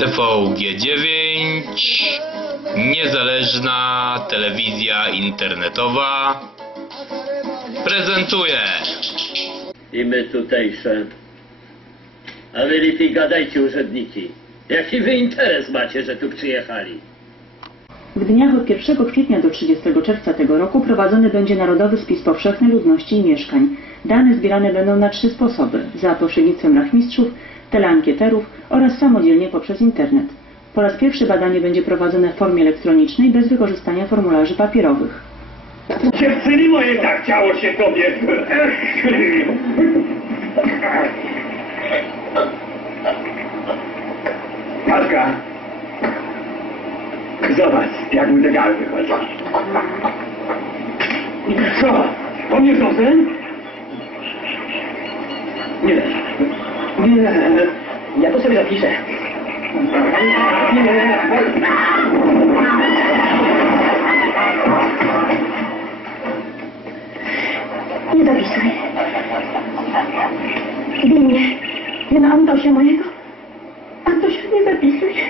TVG9, niezależna telewizja internetowa, prezentuje. I my tutejsze. A wy lepiej gadajcie urzędniki. Jaki wy interes macie, że tu przyjechali? W dniach od 1 kwietnia do 30 czerwca tego roku prowadzony będzie Narodowy Spis Powszechny Ludności i Mieszkań. Dane zbierane będą na trzy sposoby. Za pośrednictwem rachmistrzów, teleankieterów oraz samodzielnie poprzez internet. Po raz pierwszy badanie będzie prowadzone w formie elektronicznej bez wykorzystania formularzy papierowych. Dziewczyny moje, tak chciało się tobie. Patka. Zobacz, jak mu te gały wychodzą. Co? Pomniesz nosem? Nie. Nie. Ya to se zapiszę. Nie dopisuj. Gdy nie, nie naontał się mojego, a to się nie.